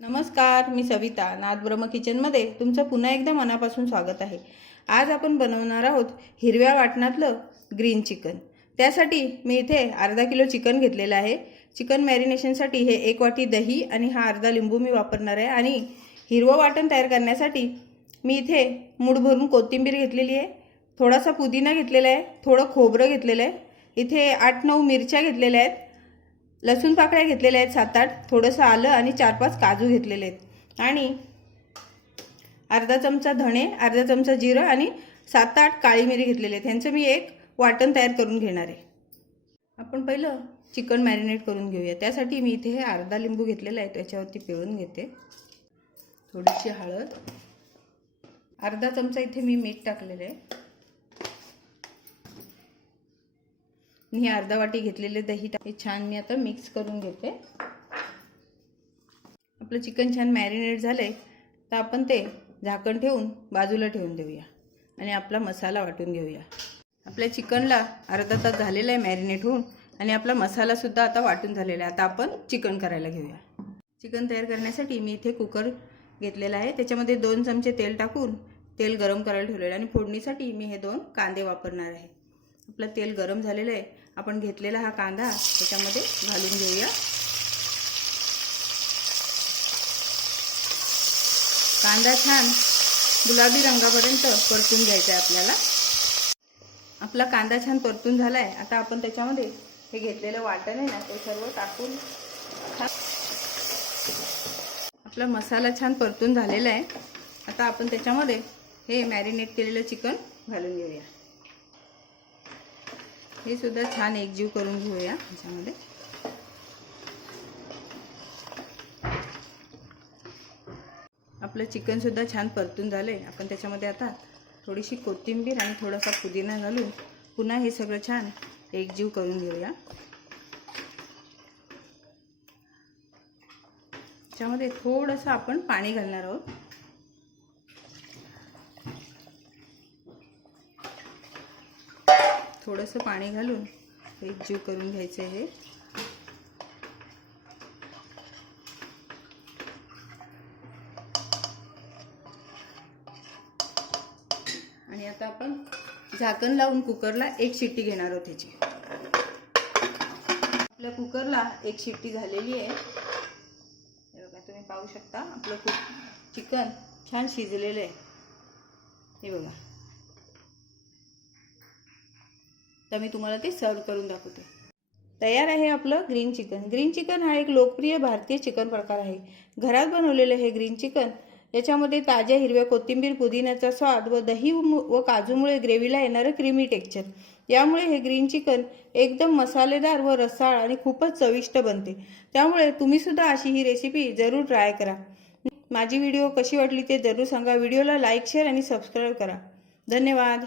नमस्कार, मी सविता नादब्रह्म किचनमध्ये तुमचं पुन्हा एकदा मनापासून स्वागत आहे। आज आपण बनवणार आहोत हिरव्या वाटणातलं ग्रीन चिकन। त्यासाठी मी इथे अर्धा किलो चिकन घेतलेलं आहे। चिकन मॅरिनेशनसाठी हे 1 वाटी दही आणि हा अर्धा लिंबू मी वापरणार आहे। आणि हिरवं वाटण तयार करण्यासाठी मी इथे मूठ भरून कोथिंबीर घेतलेली आहे, थोडासा पुदिना घेतलेला आहे, थोडं खोबरं घेतलेलं आहे, इथे 8-9 मिरच्या घेतलेल्या आहेत, लसूण पाकळ्या घेतलेल्या आहेत 7-8, थोडंसं आलं आणि 4-5 काजू घेतलेले आहेत आणि अर्धा चमचा धणे, अर्धा चमचा जिरं आणि 7-8 काळी मिरी घेतलेले आहेत। ह्यांचं मी एक वाटण तयार करून घेणार आहे। आपण पहिलं चिकन मॅरिनेट करून घेऊया। त्यासाठी मी इथे हे अर्धा लिंबू घेतलेला आहे, त्याच्यावरती पिळून घेते। थोडीशी हळद, अर्धा चमचा इथे मी मीठ टाकलेलं आहे आणि अर्धा वाटी घेतलेले दही हे छान मी आता मिक्स करून घेते। आपलं चिकन छान मॅरिनेट झालंय, तर आपण ते झाकण ठेवून बाजूला ठेवून देऊया आणि आपला मसाला वाटून घेऊया। आपल्या चिकनला अर्धा तास झालेला आहे मॅरिनेट होऊन आणि आपला मसाला सुद्धा आता वाटून झालेला आहे। आता आपण चिकन करायला घेऊया। चिकन तयार करण्यासाठी मी इथे कुकर घेतलेला आहे, त्याच्यामध्ये 2 चमचे तेल टाकून तेल गरम करायला ठेवलेलं आहे आणि फोडणीसाठी मी हे 2 कांदे वापरणार आहे। आपलं तेल गरम झालेलं आहे, आपण घेतलेला हा कांदा त्याच्यामध्ये घालून घेऊया। कांदा छान गुलाबी रंगापर्यंत परतून घ्यायचा आहे आपल्याला। आपला कांदा छान परतून झालाय, आता आपण त्याच्यामध्ये हे घेतलेलं वाटण आहे ना ते सर्व टाकून आपला मसाला छान परतून झालेला आहे। आता आपण त्याच्यामध्ये हे मॅरिनेट केलेलं चिकन घालून घेऊया। हे सुद्धा छान एकजीव करून घेऊया याच्यामध्ये। आपलं चिकन सुद्धा छान परतून झाले, आपण त्याच्यामध्ये आता थोडीशी कोथिंबीर आणि थोडासा पुदिना घालून पुन्हा हे सगळं छान एकजीव करून घेऊया। त्याच्यामध्ये थोडंसं आपण पाणी घालणार आहोत। थोडंसं पाणी घालून एकजीव करून घ्यायचं आहे। आणि आता आपण झाकण लावून कुकरला 1 शिट्टी घेणार आहोत त्याची। आपल्या कुकरला 1 शिट्टी झालेली आहे, हे बघा तुम्ही पाहू शकता। आपलं चिकन छान शिजलेलं आहे, हे बघा। तर मी तुम्हाला ते सर्व करून दाखवते। तयार आहे आपलं ग्रीन चिकन। ग्रीन चिकन हा एक लोकप्रिय भारतीय चिकन प्रकार आहे। घरात बनवलेलं हे ग्रीन चिकन, याच्यामध्ये ताज्या हिरव्या कोथिंबीर, पुदिन्याचा स्वाद व दही व काजूमुळे ग्रेव्हीला येणारं क्रीमी टेक्स्चर, यामुळे हे ग्रीन चिकन एकदम मसालेदार व रसाळ आणि खूपच चविष्ट बनते। त्यामुळे तुम्ही सुद्धा अशी ही रेसिपी जरूर ट्राय करा। माझी व्हिडिओ कशी वाटली ते जरूर सांगा। व्हिडिओला लाईक, शेअर आणि सबस्क्राईब करा। धन्यवाद।